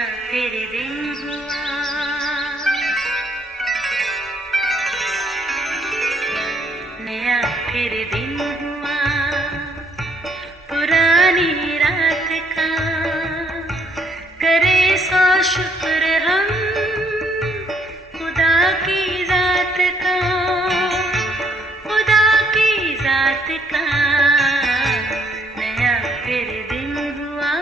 फिर दिन हुआ, नया फिर दिन हुआ, पुरानी रात का करे सो शुक्र हम खुदा की जात का, खुदा की जात का नया फिर दिन हुआ।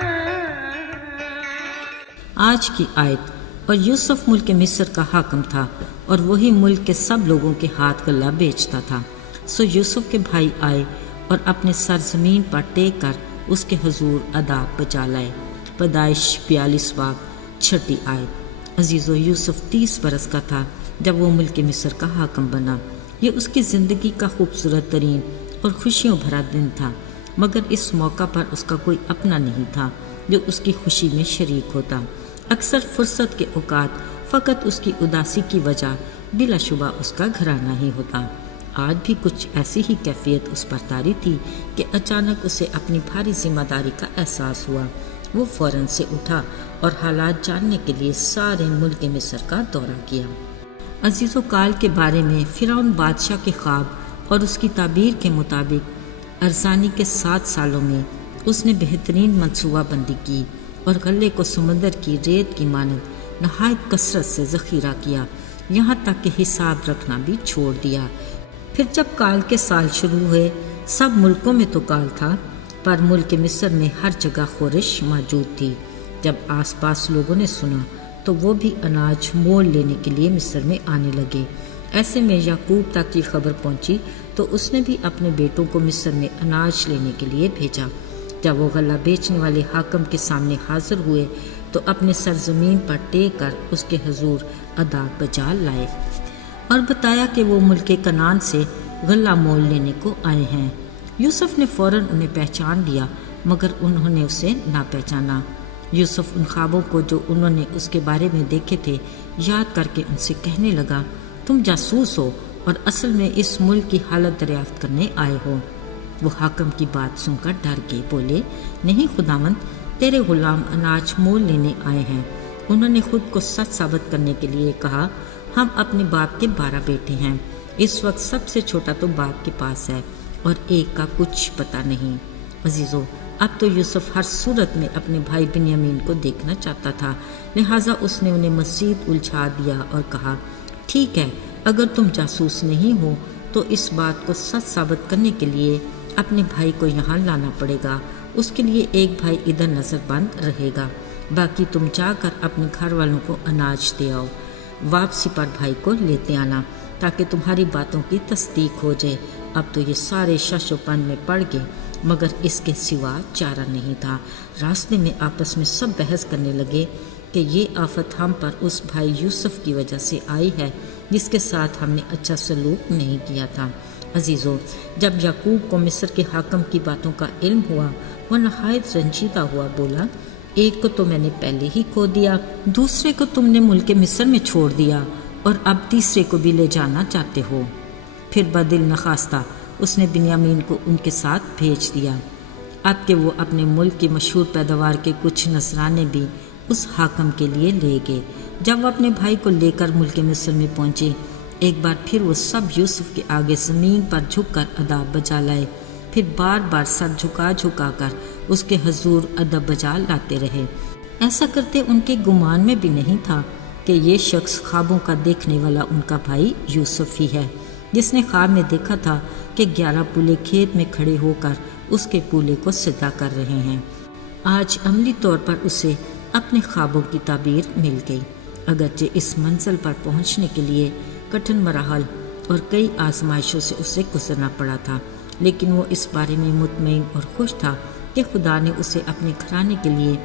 आज की आयत। और यूसुफ मुल्क मिस्र का हाकिम था और वही मुल्क के सब लोगों के हाथ गल्ला बेचता था। सो यूसुफ के भाई आए और अपने सर ज़मीन पर टेक कर उसके हुजूर अदाब बचा लाए। पैदाइश 42 बाब 6 आयत। अजीज़ो, यूसुफ 30 बरस का था जब वो मुल्क मिस्र का हाकिम बना। ये उसकी ज़िंदगी का खूबसूरत तरीन और खुशियों भरा दिन था, मगर इस मौका पर उसका कोई अपना नहीं था जो उसकी खुशी में शरीक होता। अक्सर फुर्सत के औकात फ़कत उसकी उदासी की वजह बिलाशुबा उसका घराना ही होता। आज भी कुछ ऐसी ही कैफियत उस पर तारी थी कि अचानक उसे अपनी भारी जिम्मेदारी का एहसास हुआ। वो फ़ौरन से उठा और हालात जानने के लिए सारे मुल्क मिस्र का दौरा किया। अजीज़ो, काल के बारे में फ़िरौन बादशाह के ख्वाब और उसकी ताबीर के मुताबिक अरसानी के 7 सालों में उसने बेहतरीन मनसूबा बंदी की और गले को समंदर की रेत की मानद नहायत कसरत से ज़ख़ीरा किया, यहाँ तक कि हिसाब रखना भी छोड़ दिया। फिर जब काल के साल शुरू हुए, सब मुल्कों में तो काल था, पर मुल्क मिस्र में हर जगह ख़ोरिश मौजूद थी। जब आसपास लोगों ने सुना तो वो भी अनाज मोल लेने के लिए मिस्र में आने लगे। ऐसे में याकूब तक ये खबर पहुंची तो उसने भी अपने बेटों को मिस्र में अनाज लेने के लिए भेजा। जब वो गल्ला बेचने वाले हाकिम के सामने हाजिर हुए तो अपने सर ज़मीन पर टेक कर उसके हुजूर अदाब बजा लाए और बताया कि वो मुल्क कनान से गल्ला मोल लेने को आए हैं। यूसुफ ने फ़ौरन उन्हें पहचान लिया, मगर उन्होंने उसे ना पहचाना। यूसुफ उन ख्वाबों को जो उन्होंने उसके बारे में देखे थे याद करके उनसे कहने लगा, तुम जासूस हो और असल में इस मुल्क की हालत दरियाफ्त करने आए हो। वो हाकिम की बात सुनकर डर गए, बोले, नहीं खुदावंद, तेरे गुलाम अनाज मोल लेने आए हैं। उन्होंने खुद को सच साबित करने के लिए कहा, हम अपने बाप के 12 बेटे हैं। इस वक्त सबसे छोटा तो बाप के पास है और एक का कुछ पता नहीं। अजीज़ों, अब तो यूसुफ हर सूरत में अपने भाई बिन्यामीन को देखना चाहता था, लिहाजा उसने उन्हें मज़ीद उलझा दिया और कहा, ठीक है, अगर तुम जासूस नहीं हो तो इस बात को सच साबित करने के लिए अपने भाई को यहाँ लाना पड़ेगा। उसके लिए एक भाई इधर नज़रबंद रहेगा, बाकी तुम जाकर अपने घर वालों को अनाज दे आओ। वापसी पर भाई को लेते आना ताकि तुम्हारी बातों की तस्दीक हो जाए। अब तो ये सारे शशोपन में पड़ गए, मगर इसके सिवा चारा नहीं था। रास्ते में आपस में सब बहस करने लगे कि ये आफत हम पर उस भाई यूसुफ की वजह से आई है जिसके साथ हमने अच्छा सलूक नहीं किया था। अजीज़ों, जब याकूब को मिस्र के हाकिम की बातों का इल्म हुआ, वह नहायत रंजीदा हुआ, बोला, एक को तो मैंने पहले ही खो दिया, दूसरे को तुमने मुल्क मिस्र में छोड़ दिया और अब तीसरे को भी ले जाना चाहते हो। फिर बदिल नखास्ता उसने बिन्यामीन को उनके साथ भेज दिया। अब कि वो अपने मुल्क की मशहूर पैदावार के कुछ नसराने भी उस हाकिम के लिए ले गए। जब वो अपने भाई को लेकर मुल्क मिस्र में पहुंचे, एक बार फिर वो सब यूसुफ के आगे ज़मीन पर झुककर अदाब बजा लाए। फिर बार बार सर झुका झुका कर उसके हुजूर अदब बजा लाते रहे। ऐसा करते उनके गुमान में भी नहीं था कि ये शख्स ख्वाबों का देखने वाला उनका भाई यूसुफ ही है, जिसने ख्वाब में देखा था कि 11 पूले खेत में खड़े होकर उसके पूले को सिद्धा कर रहे हैं। आज अमली तौर पर उसे अपने ख्वाबों की ताबीर मिल गई। अगरचे इस मंजिल पर पहुंचने के लिए कठिन मराहल और कई आजमाइशों से उसे गुजरना पड़ा था, लेकिन वो इस बारे में मुतमईन और खुश था कि खुदा ने उसे अपने घराने के लिए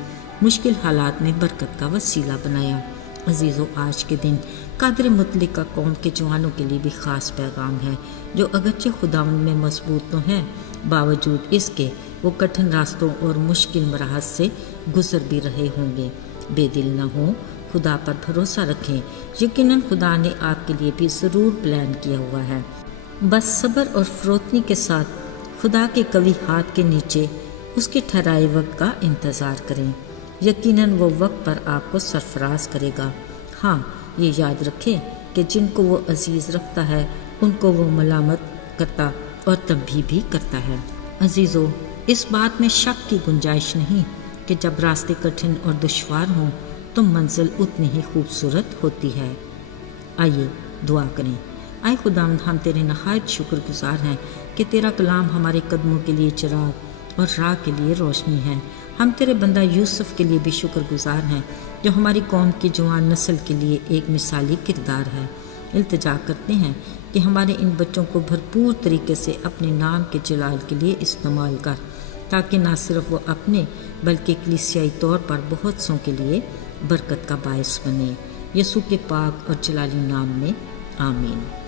मुश्किल हालात में बरकत का वसीला बनाया। अजीज़ों, आज के दिन कादर मुतलिक का कौम के जवानों के लिए भी ख़ास पैगाम है, जो अगरचे खुदावंद में मजबूत तो हैं, बावजूद इसके वो कठिन रास्तों और मुश्किल मराहल से गुजर भी रहे होंगे। बेदिल न हो, खुदा पर भरोसा रखें, यकीनन खुदा ने आपके लिए भी ज़रूर प्लान किया हुआ है। बस सब्र और फरोतनी के साथ खुदा के कवी हाथ के नीचे उसके ठहराए वक्त का इंतज़ार करें। یقیناً وہ وقت پر آپ کو سرفراز کرے گا۔ ہاں، یہ یاد رکھیں کہ جن کو وہ عزیز رکھتا ہے ان کو وہ ملامت کرتا اور تنبیہ بھی کرتا ہے۔ عزیزو، اس بات میں شک کی گنجائش نہیں کہ جب راستے کٹھن اور دشوار ہوں تو منزل اتنی ہی خوبصورت ہوتی ہے۔ آئیے دعا کریں۔ اے خداوند، ہم تیرے نہایت شکر گزار ہیں کہ تیرا کلام ہمارے قدموں کے لیے چراغ اور راہ کے لیے روشنی ہے۔ ہم تیرے بندہ یوسف کے لیے بھی شکر گزار ہیں جو ہماری قوم کی جوان نسل کے لیے ایک مثالی کردار ہے۔ التجا کرتے ہیں کہ ہمارے ان بچوں کو بھرپور طریقے سے اپنے نام کے جلال کے لیے استعمال کر، تاکہ نہ صرف وہ اپنے بلکہ کلیسیائی طور پر بہت سوں کے لیے برکت کا باعث بنے۔ یسوع کے پاک اور جلالی نام میں آمین۔